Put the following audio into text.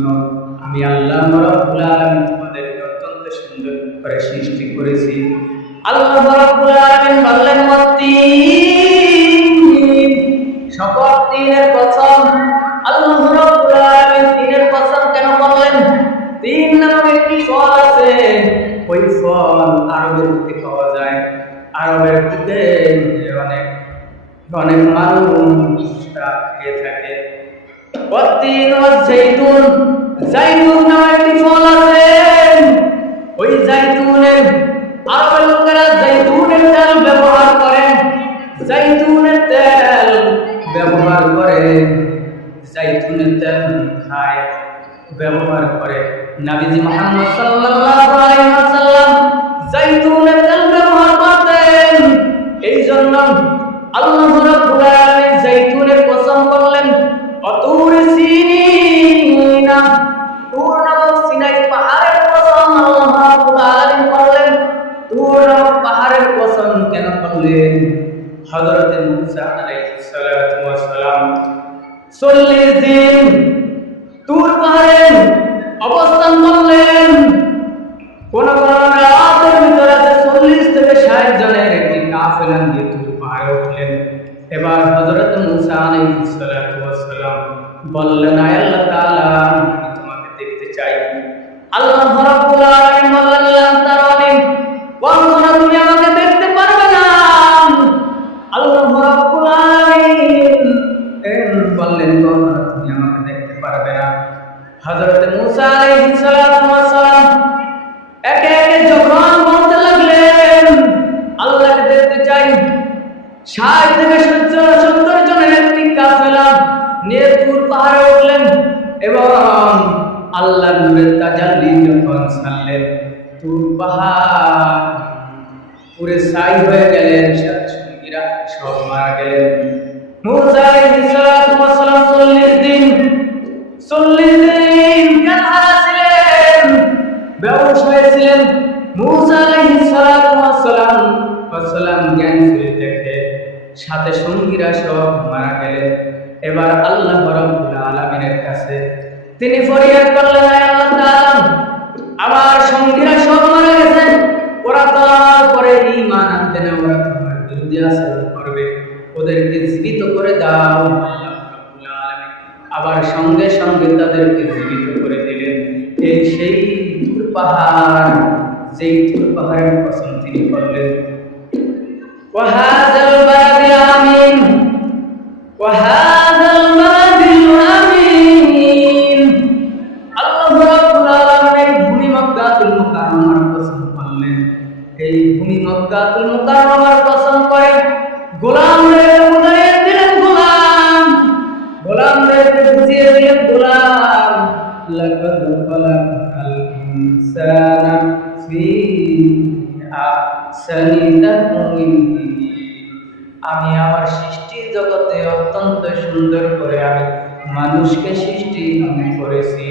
শুনো, আমি আল্লাহ রাব্বুল আলামিন তোমাদেরকে অত্যন্ত সুন্দর করে সৃষ্টি করেছি। আল্লাহ রাব্বুল আলামিন বললেন ওয়াত্তিন, শপথ তিনের কসম। আল্লাহ রাব্বুল আলামিন তিনের কসম কেন বললেন? তিন নামক একটি ফল আছে, ওই ফল আরবের বুকে পাওয়া যায়। আরবের বুকে অনেক অনেক মানুষ খেয়ে থাকে। ওয়াত্তিন ওয়াজ্জাইতুন, জাইতুন নামের একটি ফল আছে, ওই জাইতুনের আরবের লোকেরা জাইতুনের তেল ব্যবহার করে, জাইতুনের তেল ব্যবহার করে, জাইতুনের তেল খায়, ব্যবহার করে। নবীজি মুহাম্মদ সাল্লাল্লাহু আলাইহি ওয়াসাল্লাম জাইতুনের তেল ব্যবহার করতেন। এই জন্য আল্লাহ রাব্বুল আলামিন জাইতুনের কসম করলেন, অতুর সিনিনা, তুর নামক সিনাই পাহাড়ের কসম আল্লাহ রাব্বুল আলামিন করলেন। তুর নামক পাহাড়ের কসম কেন করলেন? হযরত মুসা আলাইহিস সালাতু ওয়াস সালাম 40 দিন তুর পাহাড়ে অবস্থান করলেন। কোন কোন রাতের ভিতরে 40 থেকে 60 জনের একটি কাফেলা নিয়ে তুর পাহাড়ে উঠলেন। এবার হযরত মুসা আলাইহিস সালাতু ওয়াস সালাম বললেন, আয় আল্লাহ তাআলা, আমি তোমাকে দেখতে চাই। আল্লাহ রাব্বুল আলামিন বললেন, লান তারানি, কখনো তুমি আমাকে দেখতে পারবে না। আল্লাহ রাব্বুল আলামিন বললেন, কখনো তুমি আমাকে দেখতে পারবে না। হযরত মুসা আলাইহিস সালাতু ওয়াস সালাম একে একে যখন বলতে লাগলেন, আল্লাহকে দেখতে চাই, 60 থেকে 70 জনের একটি কাফেলা নিয়ে তুর পাহাড়ে উঠলেন এবং আল্লাহর নূরের তাজাল্লি যখন ছাড়লেন, তুর পাহাড় পুরো ছাই হয়ে গেলেন, সঙ্গীরা সব মারা গেলেন। মুসা আলাইহিস সালাতু ওয়াস সালাম 40 দিন জ্ঞানহারা ছিলেন, বেহুশ হয়েছিলেন। মুসা আলাইহিস সালাতু ওয়াস সালাম জ্ঞান ফিরে দেখে সাথে সঙ্গীরা সব মারা গেলেন। এবার আল্লাহ রাব্বুল আলামিনের কাছে তিনি ফরিয়াদ করলেন, আয় আল্লাহ তাআলা, আমার সঙ্গীরা সব মারা গেছে, ওরা তো আমার পরে ঈমান আনতে না, ওরা তোমার বিরুদ্ধে আচরণ করবে, ওদেরকে জীবিত করে দাও। আল্লাহ রাব্বুল আলামিন আবার সঙ্গে সঙ্গে তাদেরকে জীবিত করে দিলেন। এই সেই তুর পাহাড়, যেই তুর পাহাড়ের কসম তিনি করলেন। ওয়াহাযাল বালাদিল আমিন, ওয়াহাযাল বালাদিল আমিন। আল্লাহ রাব্বুল আলামিন ভূমি মক্কাতুল মুকাররমার কসম করলেন। এই ভূমি মক্কাতুল মুকাররমার কসম করে গোলামদের উদাহরণ দিলেন, গোলামদেরকে বুঝিয়ে দিলেন, গোলাম, লাকাদ খালাকাল ইনসানা ফি আহসানি তাকওয়িম, আমি আমার সৃষ্টির জগতে অত্যন্ত সুন্দর করে আমি মানুষকে সৃষ্টি করেছি।